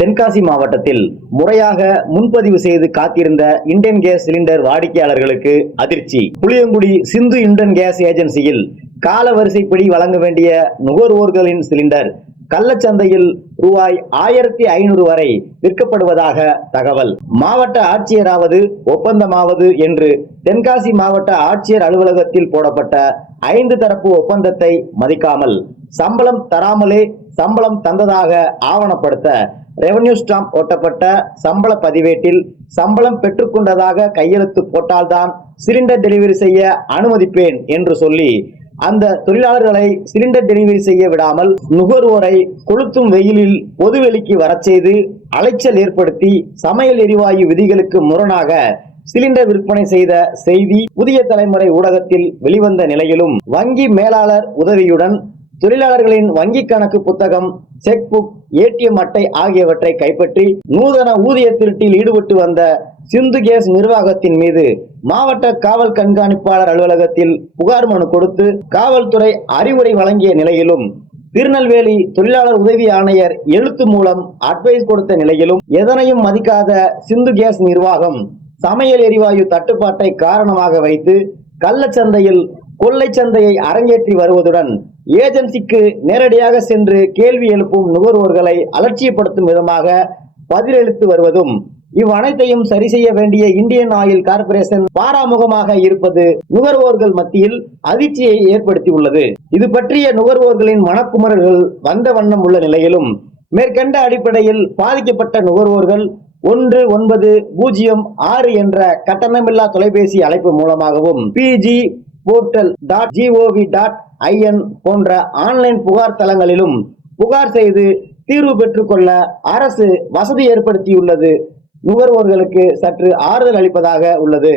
தென்காசி மாவட்டத்தில் முறையாக முன்பதிவு செய்து காத்திருந்த இண்டேன் கேஸ் சிலிண்டர் வாடிக்கையாளர்களுக்கு அதிர்ச்சி. புளியங்குடி சிந்து இண்டேன் கேஸ் ஏஜென்சியில் கால வரிசைப்படி வழங்க வேண்டிய நுகர்வோர்களின் சிலிண்டர் கள்ளச்சந்தையில் ரூபாய் 1500 வரை விற்கப்படுவதாக தகவல். மாவட்ட ஆட்சியராவது ஒப்பந்தமாவது என்று தென்காசி மாவட்ட ஆட்சியர் அலுவலகத்தில் போடப்பட்ட 5 தரப்பு ஒப்பந்தத்தை மதிக்காமல் சம்பளம் தராமலே சம்பளம் தந்ததாக ஆவணப்படுத்த ரெவன்யூ ஸ்டாம்ப் ஒட்டப்பட்ட சம்பள பதிவேட்டில் சம்பளம் பெற்றுக்கொண்டதாக கையெழுத்து போட்டால்தான் சிலிண்டர் டெலிவரி செய்ய அனுமதிப்பேன் என்று சொல்லி அந்த தொழிலாளர்களை சிலிண்டர் டெலிவரி செய்ய விடாமல் நுகர்வோரை கொளுத்தும் வெயிலில் பொதுவெளிக்கு வரச் செய்து அலைச்சல் ஏற்படுத்தி சமையல் எரிவாயு விதிகளுக்கு முரணாக சிலிண்டர் விற்பனை செய்த செய்தி புதிய தலைமுறை ஊடகத்தில் வெளிவந்த நிலையிலும் வங்கி மேலாளர் உதவியுடன் தொழிலாளர்களின் வங்கி கணக்கு புத்தகம், செக் புக், ஏடிஎம் அட்டை ஆகியவற்றை கைப்பற்றி நூதன ஊதிய திருட்டில் ஈடுபட்டு வந்த சிந்து கேஸ் நிர்வாகத்தின் மீது மாவட்ட காவல் கண்காணிப்பாளர் அலுவலகத்தில் புகார் மனு கொடுத்து காவல்துறை அறிவுரை வழங்கிய நிலையிலும் திருநெல்வேலி தொழிலாளர் உதவி ஆணையர் எழுத்து மூலம் அட்வைஸ் கொடுத்த நிலையிலும் எதனையும் மதிக்காத சிந்து கேஸ் நிர்வாகம் சமையல் எரிவாயு தட்டுப்பாட்டை காரணமாக வைத்து கள்ளச்சந்தையில் கொள்ளை சந்தையை அரங்கேற்றி வருவதுடன் ஏஜென்சிக்கு நேரடியாக சென்று கேள்வி எழுப்பும் நுகர்வோர்களை அலட்சியப்படுத்தும் விதமாக பதிலளித்து வருவதும் இவ்வனைத்தையும் சரி செய்ய வேண்டிய இந்தியன் ஆயில் கார்பரேஷன் பாராமுகமாக இருப்பது நுகர்வோர்கள் மத்தியில் அதிர்ச்சியை ஏற்படுத்தியுள்ளது. இது பற்றிய நுகர்வோர்களின் மனக்குமரல்கள் வந்த வண்ணம் உள்ள நிலையிலும் மேற்கண்ட அடிப்படையில் பாதிக்கப்பட்ட நுகர்வோர்கள் 1906 என்ற கட்டணமில்லா தொலைபேசி அழைப்பு மூலமாகவும் pgportal.gov.in போன்ற ஆன்லைன் புகார் தளங்களிலும் புகார் செய்து தீர்வு பெற்றுக் கொள்ள அரசு வசதி ஏற்படுத்தியுள்ளது நுகர்வோர்களுக்கு சற்று ஆறுதல் அளிப்பதாக உள்ளது.